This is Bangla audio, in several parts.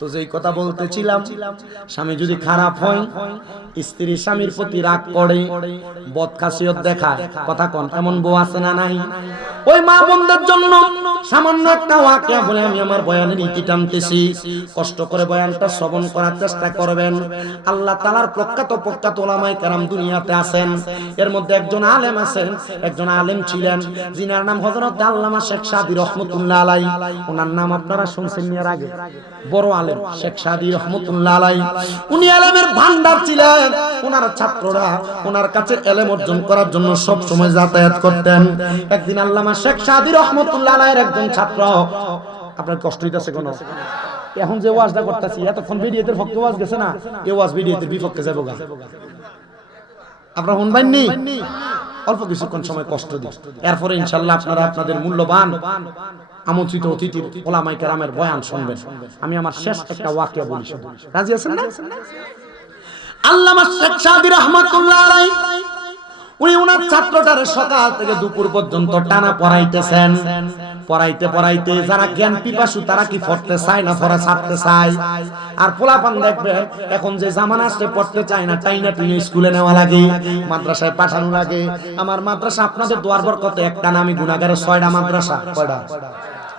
তো যেই কথা বলতেছিলাম, স্বামী যদি খারাপ হয়, স্ত্রী স্বামীর প্রতি রাগ করে, বদখাসিয়ত দেখায়, কথা কন, এমন বউ আছে না নাই? ওই মা বোনদের জন্য সামান্য একটা ওয়াকিয়া বলে আমি আমার বয়ানের ইতি টানতেছি। কষ্ট করে বয়ানটা শ্রবণ করার চেষ্টা করবেন। আল্লাহ তালার প্রখ্যাত প্রখ্যাত ওলামাই কারাম দুনিয়াতে আছেন। এর মধ্যে একজন আলেম আছেন, একজন আলেম ছিলেন যিনার নাম হযরত আল্লামা শেখ সাদি রহমতুল্লাহ আলাই ওনার নাম আপনারা শুনছেন এর আগে। বড় আলেম। শেখ সাদি রহমতুল্লাহ আলাই উনি আলেমের ভান্ডার ছিলেন। ওনার ছাত্ররা ওনার কাছে এলেম অর্জন করার জন্য সব সময় যাতায়াত করতেন। একদিন আল্লামা শেখ সাদি রহমতুল্লাহ আলাইয়ের একজন ছাত্র আপনার কষ্ট হইতাছে কোনো? এখন যে ওয়াজটা করতেছি এতক্ষণ ভিডিওতে ভক্ত ওয়াজ গেছে না? এই ওয়াজ ভিডিওতে বিপক্ষে যাব গা। আপনারা শুনবেননি অল্প কিছুক্ষণ সময় কষ্ট দিই। এরপরে ইনশাল্লাহ আপনারা আপনাদের মূল্যবান আমন্ত্রিত অতিথির ওলামাই কেরামের বয়ান শুনবেন। আমি আমার শেষ একটা ওয়াকিয়া বলি রাজি আছেন না? আল্লামা শেখ রহমাতুল্লাহ উনি ওনার ছাত্রটারে সকাল থেকে দুপুর পর্যন্ত টানা পড়াইতেছেন। পড়াইতে পড়াইতে যারা জ্ঞান পিপাসু, তারা কি পড়তে চায় না, পড়া ছাড়তে চায়? আর পোলাপান দেখবে, এখন যে জামানা আসছে, পড়তে চায় না তাই না তিনি স্কুলে নেওয়া লাগে, মাদ্রাসায় পাঠানো লাগে। আমার মাদ্রাসা আপনাদের দোয়ার বরকতে একটা না আমি গুণাগারের ছয়টা মাদ্রাসা, কয়টা?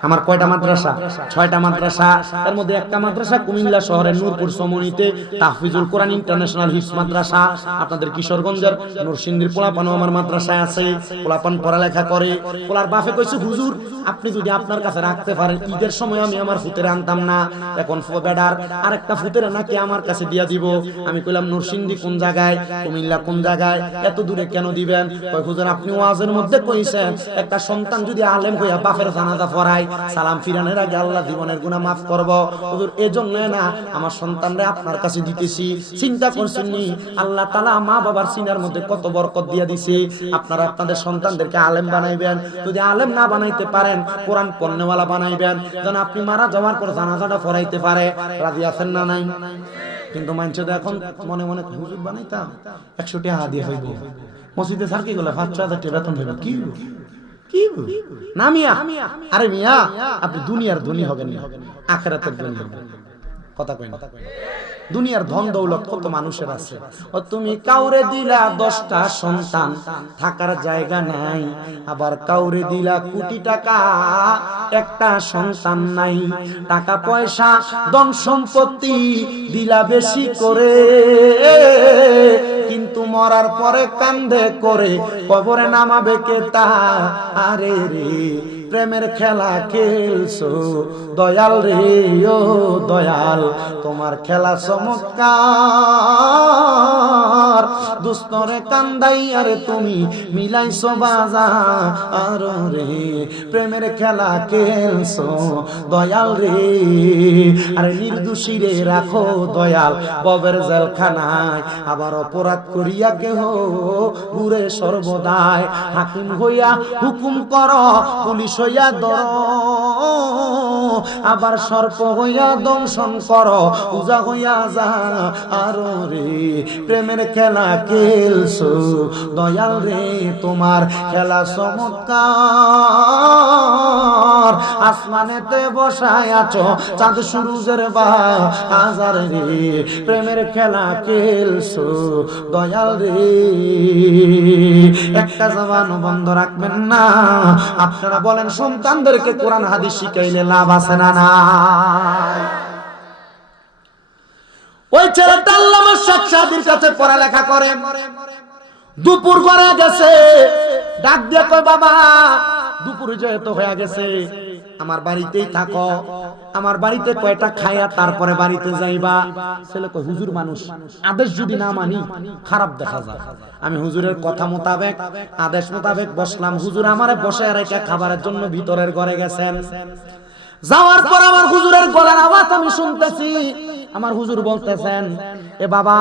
আমার কয়টা মাদ্রাসা? ছয়টা মাদ্রাসা। তার মধ্যে একটা মাদ্রাসা কুমিল্লা শহরের নূরপুর সমনিতে তাহফিজুল কোরআন ইন্টারন্যাশনাল হিফজ মাদ্রাসা। আপনাদের কিশোরগঞ্জের নরসিংদীর পোলাপানও আমার মাদ্রাসায় আছে। পোলাপান পড়ালেখা করে। পোলার বাপে কইছে, হুজুর, আপনি যদি আপনার কাছে রাখতে পারেন, ঈদের সময় আমি আমার ফুতেরে আনতাম না। এখন বেডার আরেকটা ফুতেরে নাকি আমার কাছে দিয়া দিব। আমি কইলাম, নরসিংদী কোন জায়গায়? কুমিল্লা কোন জায়গায়? এত দূরে কেন দিবেন? কয়, হুজুর, আপনি ওয়াজের মধ্যে কইছেন, একটা সন্তান যদি আলেম হইয়া বাফের জানাজা পড়ায় সালাম ফিরানের আগে আল্লাহ জীবনের গুনাহ মাফ করব। হুজুর, এজন্য না আমার সন্তানরে আপনার কাছে দিতেছি। চিন্তা করছেন নি, আল্লাহ তাআলা মা বাবার সিনার মধ্যে কত বরকত দিয়া দিছে। আপনারা আপনাদের সন্তানদেরকে আলেম বানাইবেন। যদি আলেম না বানাইতে পারেন, কোরআন পড়নেওয়ালা বানাইবেন। যেন আপনি মারা যাওয়ার পর জানাজাটা পড়াইতে পারে। রাজি আছেন না নাই? কিন্তু মানছে তো এখন মনে মনে হুজুর বানাইতাম। একশো টাকা দিয়ে হইব। মসজিদে স্যার কি পাঁচ ছ হাজার টাকা বেতন হইব। কি? কি? না আখেরাতের ধনী হবেন কথা কই দুনিয়ার ধন দৌলত কত মানুষের আছে? ও তুমি কাউরে দিলা দশটা সন্তান থাকার জায়গা নাই। আবার কাউরে দিলা কোটি টাকা একটা সন্তান নাই। টাকা পয়সা ধন সম্পত্তি দিলা বেশি করে। কিন্তু মরার পরে কান্দে করে। কবরে নামাবে কে তা? আরে রে প্রেমের খেলা খেলছো। দয়াল রে ও দয়াল তোমার খেলা চমৎকার। দুস্তরে কান্দাই, আরে তুমি মিলাইছো বাজা। আর রে, প্রেমের খেলা খেলছো, দয়াল রে। আরে নির্দোষী রে, রাখো দয়াল। ববের জেলখানায় আবার অপরাধ করিয়া কেহ ঘুরে সর্বদায়। হাকিম হইয়া হুকুম কর, পুলিশ হইয়া দর আবার সর্প হইয়া দংশন কর, পূজা হইয়া যা। আর রে, প্রেমের খেলা খেলছো, দয়াল রে, তোমার খেলা চমৎকার। আসমানেতে বসায় আছো, চাঁদ সুরুজের বা রে, প্রেমের খেলা খেলছো, দয়াল রে। একটা জবানও বন্ধ রাখবেন না, আপনারা বলেন সন্তানদেরকে কোরআন হাদিস শিখাইলে লাভ আছে না না ওই ছেলেটা আল্লামা শেখ সাদির কাছে পড়ালেখা করে। দুপুর করে গেছে, ডাক দিয়ে বাবা দুপুর যেহেতু হয়ে গেছে। আমার বাড়িতেই থাকো। আমার বাড়িতে কয়টা খাইয়া তারপরে বাড়িতে যাইবা। ছেলে কয়, হুজুর মানুষ, আদেশ যদি না মানি, খারাপ দেখা যায়। আমি হুজুরের কথা মোতাবেক, আদেশ মোতাবেক বসলাম। হুজুর আমারে বসে আর রেখে খাবারের জন্য ভিতরের ঘরে গেছেন। যাওয়ার পর আমার হুজুরের গলার আওয়াজ আমি শুনতেছি। আমার হুজুর বলতেছেন, এ বাবা,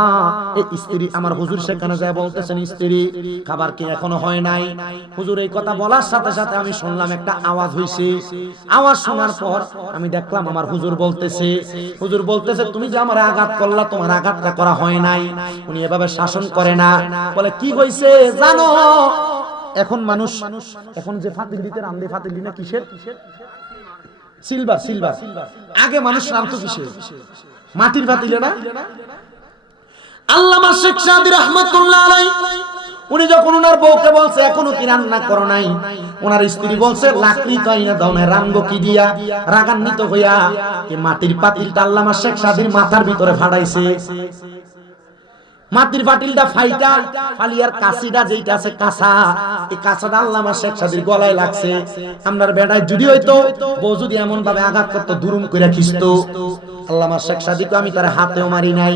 এ স্ত্রী আমার হুজুর সেখানে যায় বলতেছেন, স্ত্রী, খাবার কি এখনও হয় নাই? হুজুর এই কথা বলার সাথে সাথে আমি শুনলাম একটা আওয়াজ হইছে। আওয়াজ শোনার পর আমি দেখলাম আমার হুজুর বলতেছে হুজুর বলতেছে, তুমি যে আমার আঘাত করলা, তোমার আঘাতটা করা হয় নাই। উনি এভাবে শাসন করে না। বলে, কি হইছে? জানো, এখন মানুষ মানুষ এখন যে ফাতিল দিতে রামদে ফাতিল দিনা কিসের কিসের? Silver silver. আগে মানুষ রামতো কিসে? মাটির পাতিলে না? আল্লামা শেখ সাদি রহমতুল্লাহ আলাই উনি যখন ওনার বউকে বলছে এখনও কি রান্না করো নাই? ওনার স্ত্রী বলছে লাকড়ি তাই না দাও না রাঙ্গো কি দিয়া? রাগান্বিত হইয়া এই মাটির পাতিলটা আল্লামা শেখ সাদির মাথার ভিতরে ফাড়াইছে। মাটির পাতিলটা ফাইটা, ফালিয়ার কাশিটা যেটা আছে কাঁচা। এই কাঁচাটা আল্লামা শেখ সাদির গলায় লাগছে। আপনার বেড়ায় যদি হইতো, বউ যদি এমন ভাবে আঘাত করতো, দুরুম করে খিস্ত। আল্লামা শেখ সাদিকে আমি তার হাতেও মারি নাই।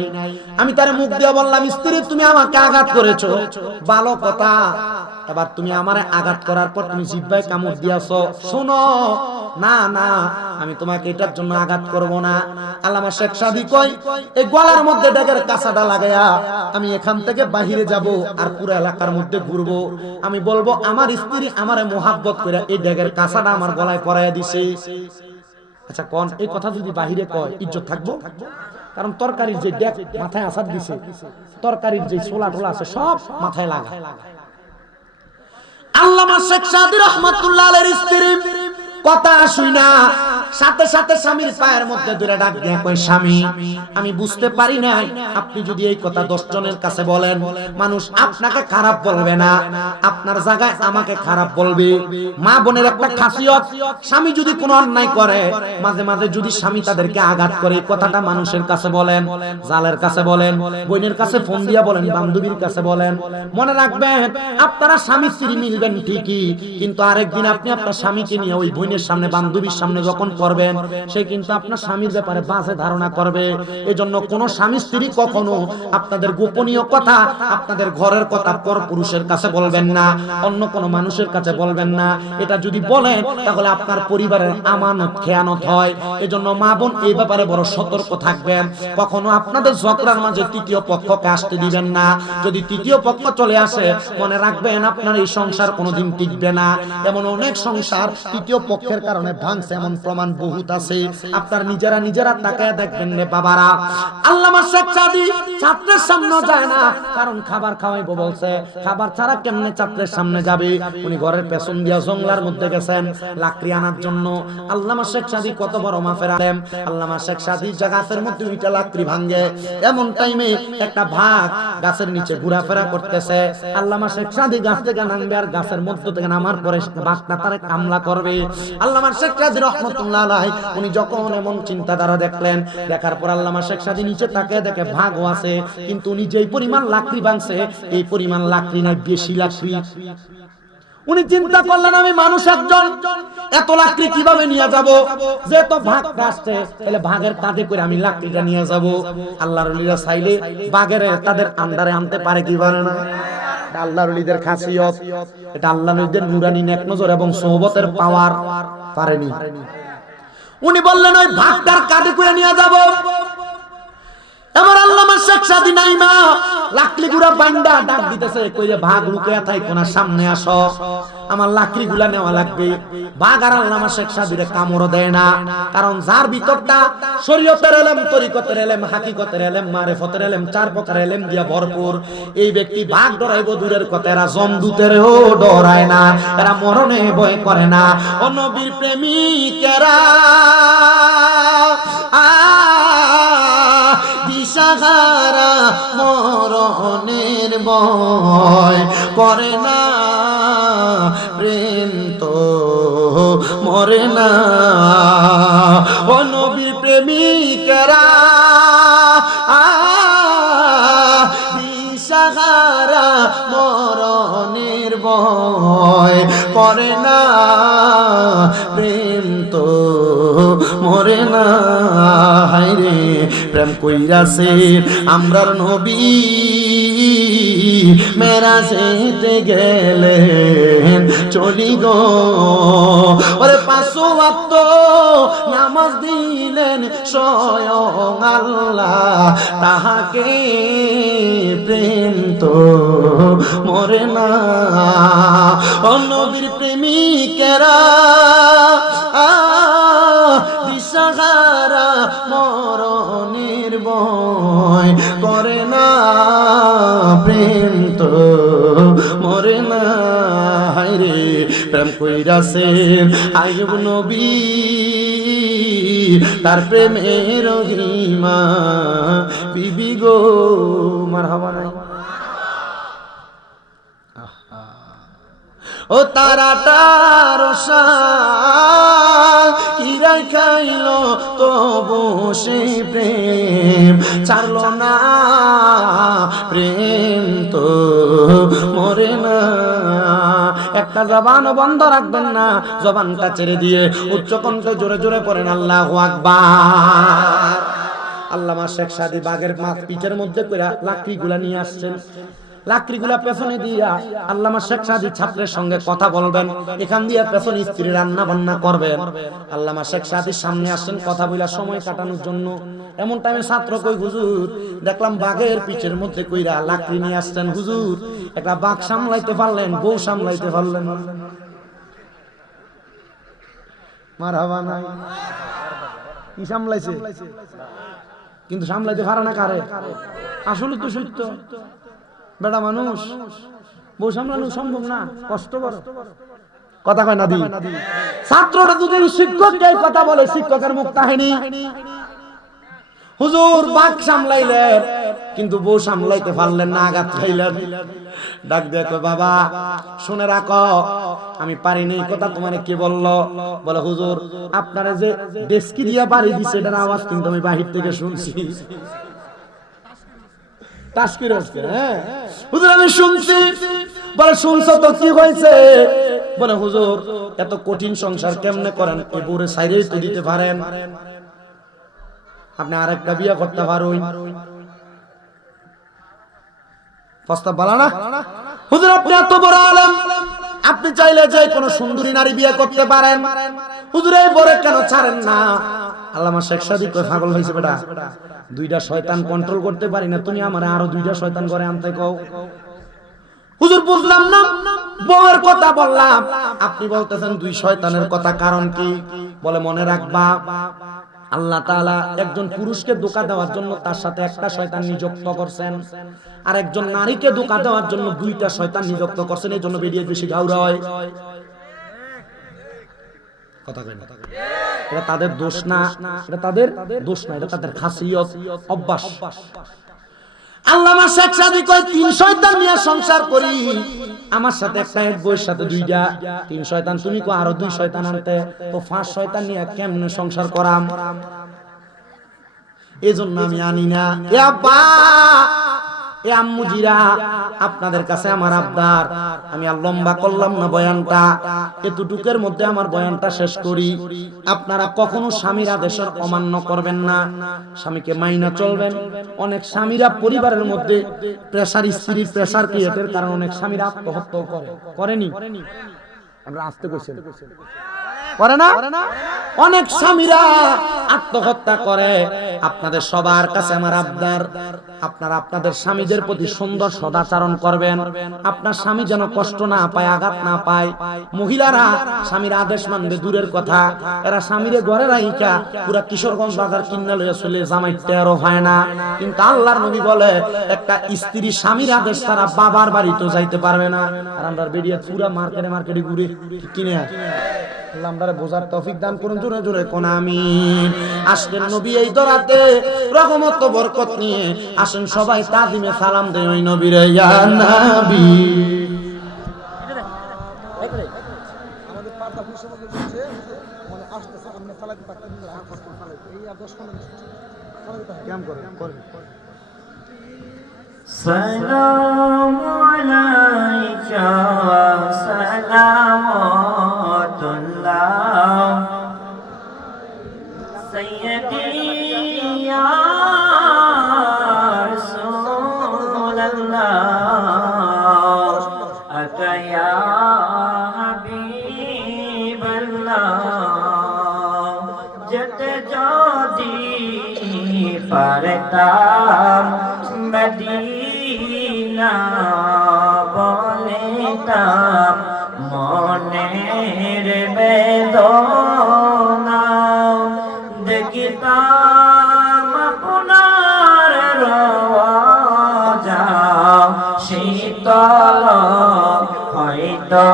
আমি তার মুখ দিয়ে বললাম, স্ত্রী, তুমি আমাকে আঘাত করেছ। ভালো কথা। এবার তুমি আমারে আঘাত করার পর তুমি জিব্বায় কামড় দিয়াছো। শোনো না না, আমি তোমাকে এটার জন্য আঘাত করব না। আল্লামা শেখ সাদি কই এই গলার মধ্যে ডেগের কাঁচাটা লাগায়া আমি এখান থেকে বাহিরে যাব আর পুরো এলাকার মধ্যে ঘুরবো। আমি বলব, আমার স্ত্রী আমারে মোহাব্বত করে এই ডেগের কাঁচাটা আমার গলায় পরাইয়া দিছে। আচ্ছা কোন, এই কথা যদি বাহিরে কয়, ইজ্জত থাকব? কারণ তরকারির যে ডেক মাথায় আসার দিছে, তরকারির যে ছোলা টোলা আছে, সব মাথায় লাগা। আল্লামা শেখ সাদি রহমাতুল্লাহ আলাইহির স্ত্রী কথা শুই না। সাথে সাথে স্বামীর পায়ের মধ্যে ধরে ডাক দিয়ে কই স্বামী, আমি বুঝতে পারি নাই। আপনি যদি এই কথা দশ জনের কাছে বলেন, মানুষ আপনাকে খারাপ বলবে না। আপনার জায়গায় আমাকে খারাপ বলবে। মা বোনের একটা খাসিয়ত। স্বামী যদি কোনো অন্যায় করে, মাঝে মাঝে যদি স্বামী তাদেরকে আঘাত করে কথাটা মানুষের কাছে বলেন, জালের কাছে বলেন, বোনের কাছে ফোন দিয়া বলেন, বান্ধবীর কাছে বলেন, মনে রাখবেন, আপনারা স্বামী স্ত্রী মিলবেন ঠিকই, কিন্তু আরেকদিন আপনি আপনার স্বামীকে নিয়ে ওই বোনের সামনে, বান্ধবীর সামনে যখন করবেন, সে কিন্তু আপনার স্বামীর ব্যাপারে বাজে ধারণা করবে। এজন্য কোন স্বামী স্ত্রী কখনো আপনাদের গোপনীয় কথা, আপনাদের ঘরের কথা পর পুরুষের কাছে বলবেন না, অন্য কোনো মানুষের কাছে বলবেন না। এটা যদি বলেন, তাহলে আপনার পরিবারের আমানত, খেয়ানত হয়। এজন্য মা বোন এই ব্যাপারে বড় সতর্ক থাকবেন। কখনো আপনাদের ঝগড়ার মাঝে তৃতীয় পক্ষকে আসতে দিবেন না। যদি তৃতীয় পক্ষ চলে আসে, মনে রাখবেন আপনার এই সংসার কোনোদিন টিকবে না। এমন অনেক সংসার তৃতীয় পক্ষের কারণে ভাঙছে, এমন প্রমাণ বহুত আছে। আপনার নিজেরা নিজেরা তাকায় দেখবেন রে বাবারা। আল্লামা শেখ সাদি ছাত্রের সামনে যায় না, কারণ খাবার খাওয়াইবো বলছে। খাবার ছাড়া কেমনে ছাত্রের সামনে যাবে? উনি ঘরের পেছন দিয়া জঙ্গলার মধ্যে গেছেন, লাকড়ি আনার জন্য। আল্লামা শেখ সাদি কত বড় মাফের আলেম। আল্লামা শেখ সাদি গাছের মধ্যে উইটা লাকড়ি ভাঙ্গে এমন টাইমে একটা ভাগ গাছের নিচে ঘোরাফেরা করতেছে। আল্লামা শেখ সাদি গাছ থেকে নামবে আর গাছের মধ্য থেকে নামার পরে বাঘটা তারে কামলা করবে। আল্লামা শেখ সাদি রহমতুল্লাহ আলাই উনি যখন এমন চিন্তাধারা দেখলেন, দেখার পর আল্লামা শেখ সাদি নিচে তাকে দেখে ভাগও আছে। কিন্তু উনি যেই পরিমাণ লাকড়ি ভাঙছে এই পরিমাণ লাকড়ি না বেশি লাকড়ি। উনি চিন্তা করলেন, আমি মানুষ একজন, এত লাকড়ি কীভাবে নিয়ে যাব? যে তো ভাগ আসছে, তাহলে ভাগের কাঁধে করে আমি লাকড়িটা নিয়ে যাব। আল্লাহর ওলিরা চাইলে বাগের তাদের আন্ডারে আনতে পারে, কি পারে না? আল্লাহর ওলিদের খাসিয়ত। এটা আল্লাহর ওলিদের নুরানি নেক এবং সোহবতের পাওয়ার পারেনি। উনি বললেন ওই ভাগটার কাঁধে করে নিয়ে যাব। এবার আল্লামা শেখ সাদি নাইমা লাকড়ি গুড়া ডাক দিতেছে ভাগ লুকিয়া থাই কোনা সামনে আসো। আমার লাকড়ি গুলা নেওয়া লাগবে। ভাগ আর আল্লামা শেখ সাদিরে কামড় দেয় না, কারণ যার ভিতরটা শরীয়তের এলেম, তরিকতের এলেম, হাকিকতের এলেম, মারেফতের এলেম, চার প্রকার এলেম দিয়া ভরপুর। এই ব্যক্তি ভাগ ডরাইব দূরের কথা, এরা জমদূতেরও ডরায় না, এরা মরণে ভয় করে না। ও নবীর প্রেমিকেরা, আ মরণের ভয় করে না, প্রেম তো মরে না। ও নবীর প্রেমিকেরা করে না, প্রেম তো মরে না। হাইরে প্রেম কইরাছে। আমরার নবী মেরা যেতে গেলেন। চলি গো। ওরে পাঁচশো ওয়াক্ত নামাজ দিলেন স্বয়ং আল্লাহ। তাহাকে প্রেম তো মরে না। ও নবীর প্রেমিকেরা করে না, প্রেম তো মরে না। হায়রে, প্রেম কইরাছে আইব নবী, তার প্রেমের হিমা বিবি গো মার হবা নাই। ও তারাটার কিরাই খাইল তো বসে প্রেম ছাড়ল না। প্রেম তো মরে না। একটা জবান বন্ধ রাখবেন না। জবানটা ছেড়ে দিয়ে উচ্চ কণ্ঠে জোরে জোরে করেন আল্লাহ আকবার। আল্লামা শেখ সাদি বাগের মাছ পিঠের মধ্যে কইরা লাকড়িগুলা নিয়ে আসছেন। লাকড়িগুলা পেছনে দিয়া আল্লামা শেখ সাদি ছাত্রের সঙ্গে কথা বলবেন, এখান দিয়ে পেছনে স্ত্রী রান্না বান্না করবেন। আল্লামা শেখ সাদির সামনে আসছেন কথা বইলা সময় কাটানোর জন্য। এমন টাইমে ছাত্র কই, হুজুর, দেখলাম বাঘের পিঠের মধ্যে কইরা লাকড়ি নিয়ে আসছেন, হুজুর। একটা বাঘ সামলাইতে পারলেন, বউ সামলাইতে পারলেন না। মার হাবা নাই। কি সামলাইছে? কিন্তু সামলাইতে পারে না কারে? আসলে তো সত্য। বেটা মানুষ বউ সামলানো সম্ভব না কষ্ট বড়। কথা কয় না দি। ছাত্রটা যদি শিক্ষককে এই কথা বলে শিক্ষকের মুখ তাহেনি। হুজুর বাঘ সামলাইলেন কিন্তু বউ সামলাইতে পারলেন না আঘাত খাইলেন ডাক দেখো বাবা শুনে রাখো আমি পারিনি কথা তোমার কি বলল? বলে হুজুর আপনারা যে ডেস্কি দিয়া বাড়ি দিছে এটার আওয়াজ কিন্তু আমি বাহির থেকে শুনছি। আজকে হ্যাঁ। হুজুর আমি শুনছি। বলে শুনছো তো কি হয়েছে? বলে হুজুর এত কঠিন সংসার কেমনে করেন? বুড়ে সাইরেই তো দিতে পারেন। আপনি বিয়ে করতে পারুন। প্রস্তাব বলা না? হুজুর আপনি এত বড় আলেম। আপনি চাইলে যে কোনো সুন্দরী নারী বিয়ে করতে পারেন। হুজুর এই বড় কেন ছাড়েন না? আল্লামা শেখ সাদি কই পাগল হইছে বেটা। দুইটা শয়তান কন্ট্রোল করতে পারি না। তুমি আমারে আরও দুইটা শয়তান করে আনতে কও। হুজুর, বুঝলাম না। বউয়ের কথা বললাম। আপনি বলতেছেন দুই শয়তানের কথা, কারণ কি? বলে, মনে রাখবা, আল্লাহ তাআলা একজন পুরুষকে ধোকা দেওয়ার জন্য তার সাথে একটা শয়তান নিযুক্ত করছেন। আর একজন নারীকে ধোকা দেওয়ার জন্য দুইটা শয়তান নিযুক্ত করছেন। এই জন্য বেরিয়ে বেশি গাউরা হয় কথা কয় না। এটা তাদের দোষ না, এটা তাদের দোষ না, এটা তাদের খাসিয়ত, অভ্যাস। আল্লামা শেখ কয়, তিন শয়তান নিয়ে সংসার করি। আমার সাথে একটা এক বইয়ের সাথে দুইটা। তিন শয়তান, তুমি কো আরও দুই শয়তান আনতে। তো পাঁচ শয়তান নিয়ে কেমনে সংসার করাম? এজন্য আমি আনি না। এ আব্বা! এ আম্মুজিরা আপনাদের কাছে আমার আবদার। আমি আর লম্বা করলাম না বয়ানটা। এতটুকের মধ্যে আমার বয়ানটা শেষ করি। আপনারা কখনো স্বামীর আদেশের অমান্য করবেন না। স্বামীকে মাইনা চলবেন। অনেক স্বামীরা পরিবারের মধ্যে প্রেসার স্ত্রীর প্রেসার ক্রিয়েটের কারণে অনেক স্বামীরা আত্মহত্যা করে। করেনি। আমরা আসতে কইছেন। করে না? অনেক স্বামীরা আত্মহত্যা করে। আপনাদের সবার কাছে আমার আবদার। আপনারা আপনাদের স্বামীদের প্রতি সুন্দর সদাচরণ করবেন। আপনার স্বামী যেন কষ্ট না পায় আঘাত না পায়। মহিলারা স্বামীর আদেশ মানবে দূরের কথা। এরা স্বামীরে ঘরে রাইকা পুরা কিশোরগঞ্জ বাজার কিনা লইয়া চলে জামাই তেরো হয় না। কিন্তু আল্লাহর নবী বলে একটা স্ত্রী স্বামীর আদেশ তারা বাবার বাড়ি তো যাইতে পারবে না। আর আমরা বেরিয়ে পুরা মার্কেটে মার্কেটে ঘুরে কিনে আল্লাহ বোঝার তৌফিক দান করুন, জোরে জোরে কোন আমিন। আসলেন নবী এই দরাতে রহমত বরকত নিয়ে আসেন সবাই তাজিমে সালাম দেয় ওই নবীরে, ইয়া নবী। আসতেছে سلام علیکہ سلامات اللہ سیدی یا رسول اللہ اتا حبیب اللہ جت جو دی فرتا مدینہ মদিনা বলিতাম মনের বেদনা। দেখিতাম আপনার রওজা শীতল হয়তো।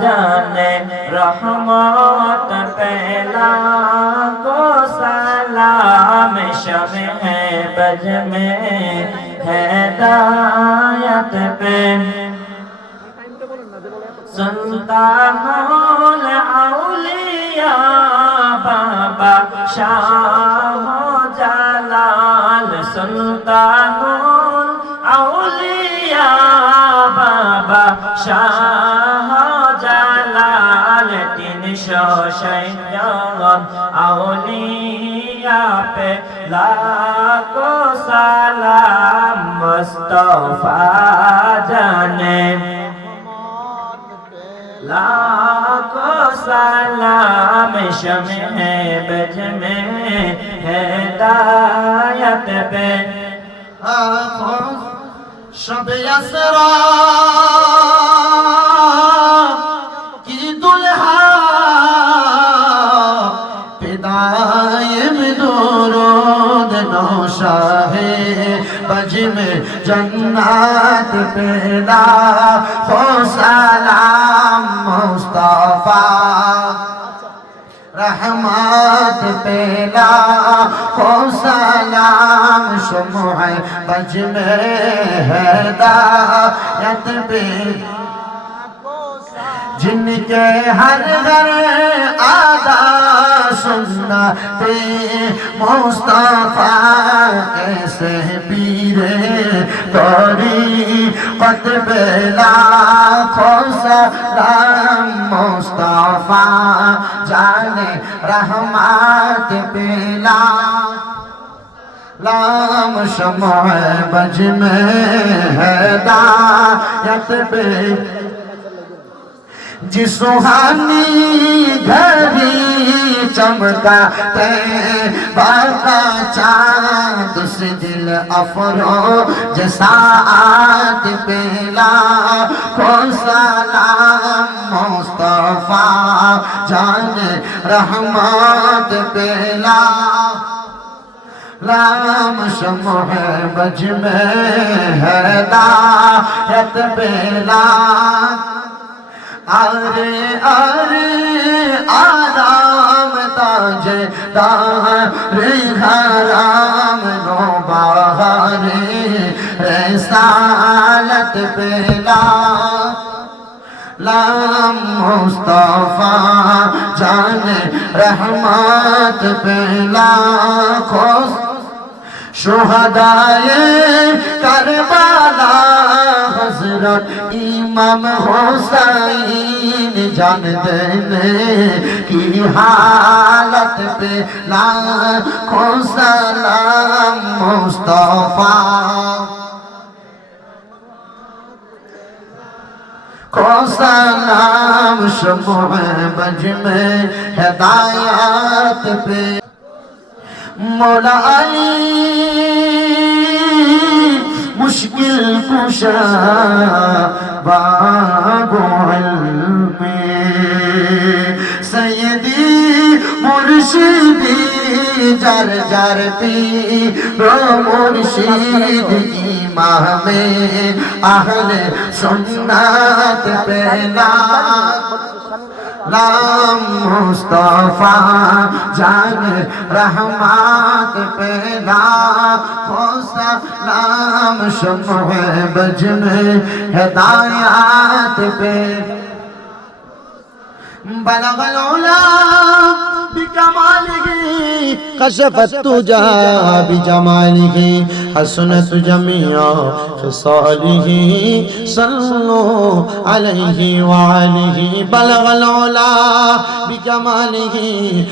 جانے، رحمت پہلا کو سلام شب ہے، بج میں ہدایت پہ۔ سنتا ہوں اولیاء، بابا شاہ جلال، سنتا اولیاء۔ ইয়া বাবা শাহ জালাল তিনশো সৈন্যম আউলিয়া পে লাখো সালাম মুস্তফা জানে। লাখো সালাম শমে বজমে হেদায়ত পে। আখো সবে আসরা কি দুলহা পেদায়েম দুরুদ নৌশাহে بج میں جنات پیدا ہو سلام مصطفیٰ رحمت پیدا सलाम शुमुह बज में हैदायत पे जिनके हर घर आदा सुनना ते मुस्तफा ऐसे पीरे तोरी पत बेला खो सलाम मुस्तफा जाने रहमत पेला لام شمع بج میں ہے دایت پہ۔ جی سہانی گھری چمکا تے بڑا چاند سے افرو جسا آت پیلا کو سلام مصطفیٰ جان رحمت پیلا۔ لام شمع بج میں ہے دایت بیلا۔ ارے ارے، آرام تاج دار حرام نو بہار رسالت بیلا۔ لام مصطفیٰ جان رحمت پہ لاکھوں সোহাদায় কারবালা হজরত ইমাম হোসাইন জানতে কি হালত পে লাসালাম মুস্তফা। কোসালাম সমুহ বজ মে পে মোলা আলী মুশকিল কুশা বাবল মে সৈয়দি মুর্শিদি যার যার পি মুর্শিদি মাহমে আহলে সুন্নাত পেলা রাম মুস্তফা জান রহমাত পেদা হোসা রাম শমে বজনে হেদায়াত পেদা। بلغ العلا بكماله كشف التجا بجماله حسنت جميع خصاله صلوا عليه وعليه بلغ العلا بكماله